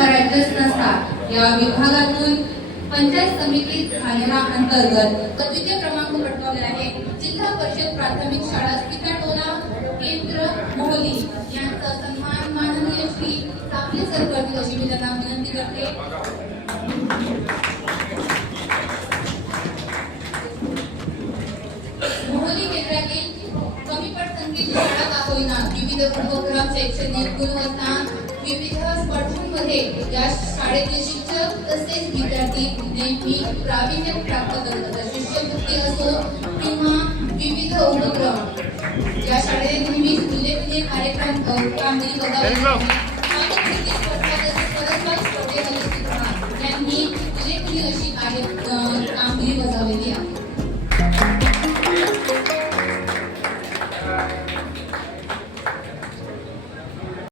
मराठा संस्था या विभागातून पंचायत समितीत खानेरा अंतर्गत द्वितीय क्रमांक पटकावला आहे। जिल्हा परिषद प्राथमिक शाळा पिकाटोला केंद्र मोहली यांचा सन्मान माननीय श्री सापले सर करतील अशी मी त्यांना विनंती करते। मोहली केंद्रातील कमी पटसंख्येची शाळा का होईना विविध उपक्रम शैक्षणिक गुणवत्ता विविध स्पर्धांमध्ये या शाळेतील शिक्षक तसेच विद्यार्थी नेहमी प्रावीण्य प्राप्त करत असतात। शिष्यवृत्ती असो किंवा विविध उपक्रम या शाळेत नेहमी उल्लेखनीय कार्यक्रम कामगिरी बजावली यांनी उल्लेखनीय अशी कार्य